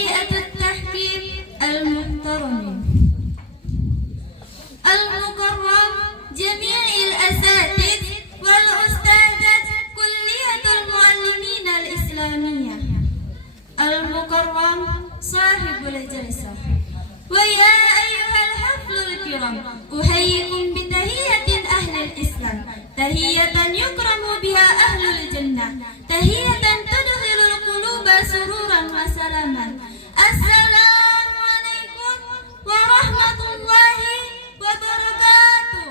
هيئة التحكيم المحترم المكرم، جميع الأساتذة والأستاذات، كلية المعلمين الإسلامية المكرم صاحب الجلسة، ويا أيها الحفل الكرام، أحييكم بتحية أهل الإسلام، تحية يكرم بها أهل الجنة، تحية تدخل القلوب سرورا وسلاما. السلام عليكم ورحمة الله وبركاته.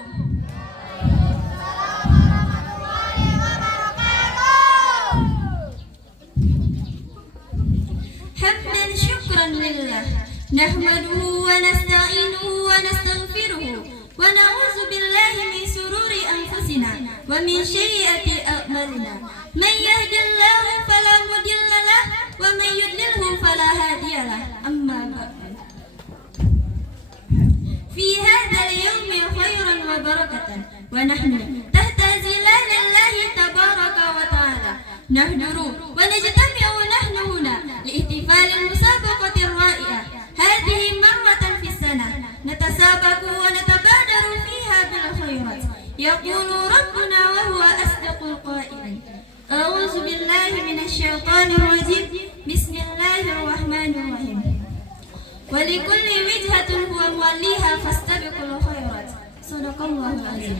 حمدا شكرا لله، نحمده ونستعينه ونستغفره، ونعوذ بالله من شرور أنفسنا ومن سيئات أعمالنا، من يهد الله فلا مضل له ومن يضلله فلا هادي له. أما بعد، في هذا اليوم خيرا وبركة، ونحن تحت ظلال الله تبارك وتعالى نحضر ونجتمع نحن هنا لاحتفال المسابقة الرائعة. هذه مرة في السنة نتسابق ونتبادر فيها بالخيرات. يقول ربنا وهو أصدق القائلين: أعوذ بالله من الشيطان الرجيم، بسم الله الرحمن الرحيم. ولكل وجهة هو موليها فاستبقوا الخيرات. صدق الله العظيم.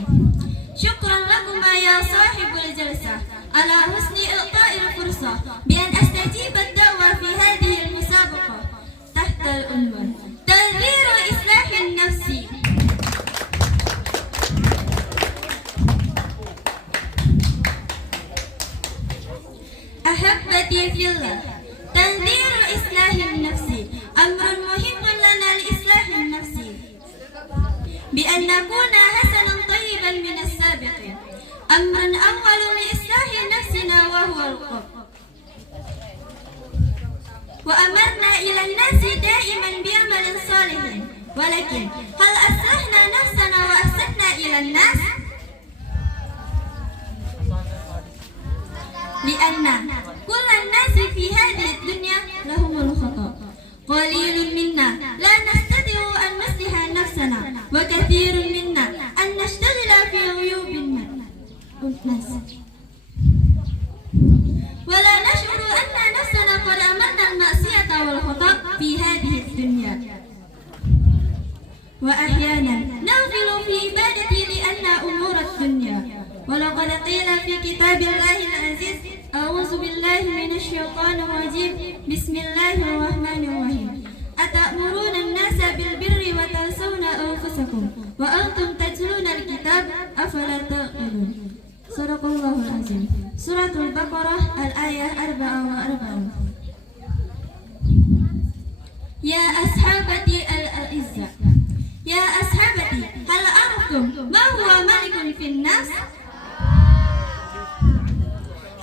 شكرا لكما يا صاحب الجلسة على حسن إعطاء الفرصة بأن أستجيب الدعوة في هذه المسابقة تحت العنوان تغيير إصلاح النفس. أحبتي في الله، تغيير إصلاح النفس أمر مهم لنا لإصلاح النفس، بأن نكون حسنا طيبا من السابقين. أمر أول لإصلاح نفسنا وهو القلب، وأمرنا إلى الناس دائما بعمل صالح، ولكن هل أصلحنا نفسنا وأحسننا إلى الناس؟ لأن كل الناس في هذه الدنيا لهم الخطأ، قليل منا لا نستطيع أن نصلح نفسنا، وكثير منا أن نشتغل في عيوب الناس، ولا نشعر أن نفسنا قد عملنا المعصية والخطأ في هذه الدنيا. وأحيانا نغفل في عبادتي لأن أمور الدنيا. ولقد قيل في كتاب الله العزيز: أعوذ بالله من الشيطان الرجيم، بسم الله الرحمن الرحيم. أتأمرون الناس بالبر وتنسون أنفسكم وأنتم تتلون الكتاب أفلا تعقلون. صدق الله العظيم. سورة البقرة الآية 44. يا أصحابتي الأعزة، يا أصحابتي، هل عرفتم ما هو ملك في النفس؟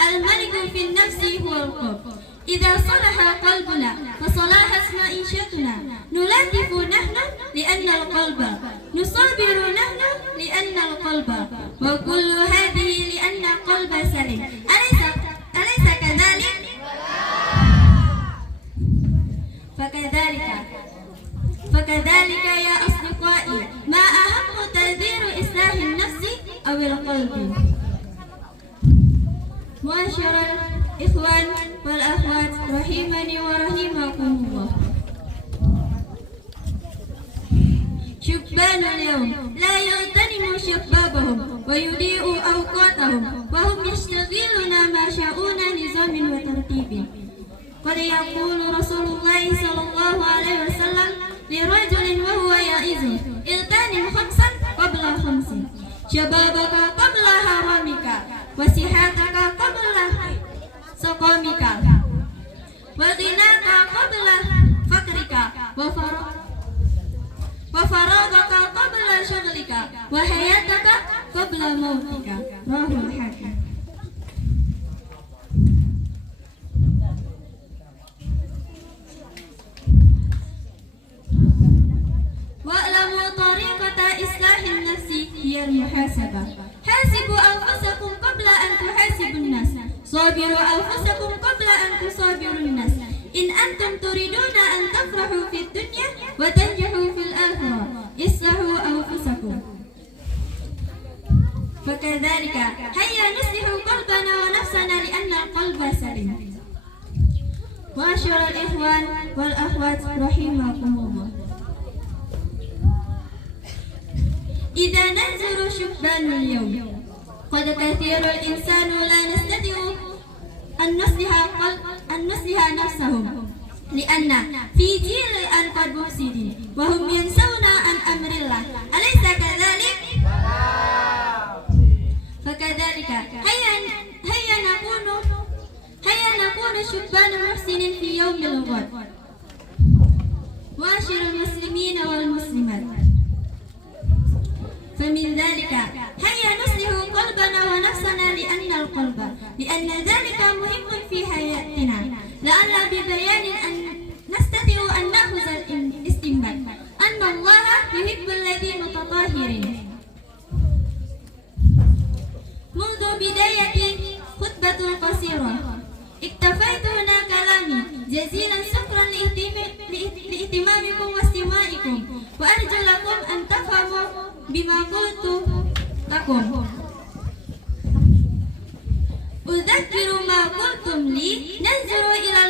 الملك في النفس هو القلب. إذا صلح قلبنا فصلاحت معيشتنا. نلاطف نحن لأن القلب، نصابر نحن لأن القلب، وكل هذه لأن القلب سليم. أليس كذلك؟ فكذلك يا أصدقائي، ما أهم تغيير إصلاح النفس أو القلب؟ معاشر الإخوان والأخوات، رحمني ورحمكم الله، شبان اليوم لا يغتنموا شبابهم ويضيئوا أوقاتهم، وهم يشتغلون ما شاءون نظام وترتيب. قد يقول رسول الله صلى الله عليه وسلم لرجل وهو يعظه: اغتنم 5 قبل 5، شبابك قبل هرمك، وصحتك قبل سقامك، وغناك قبل فقرك، وفراغك قبل شغلك، وحياتك قبل موتك. رواه الحاكم. واعلموا طريقة إصلاح النفس هي المحاسبة. حاسبوا أنفسكم قبل أن تحاسبوا الناس، صابروا أنفسكم قبل أن تصابروا الناس. إن أنتم تريدون أن تفرحوا في الدنيا وتنجحوا في الآخرة اصلحوا أنفسكم. فكذلك هيا نصلح قلبنا ونفسنا لأن القلب سليم. معاشر الإخوان والأخوات رحمكم الله، إذا ننظر شبان اليوم قد كثير الإنسان لا نستطيع أن نصلح نفسهم، لأن في جيل الآن قد مفسدين وهم ينسون عن أمر الله، أليس كذلك؟ فكذلك هيا نكون شبان محسنين في يوم الغد. معاشر المسلمين والمسلمات، فمن ذلك هيا نصلح قلبنا ونفسنا لأن ذلك مهم في حياتنا، لعل ببيان أن نستطيع أن نأخذ الاستنباط أن الله يحب الذين متطهرين. منذ بداية خطبة قصيرة اكتفيت هنا كلامي، جزيلا شكرا لاهتمامكم واستماعكم، وأرجو لكم أن تفهموا بما قلت لكم. أذكر ما قلتم لي، ننظر إلى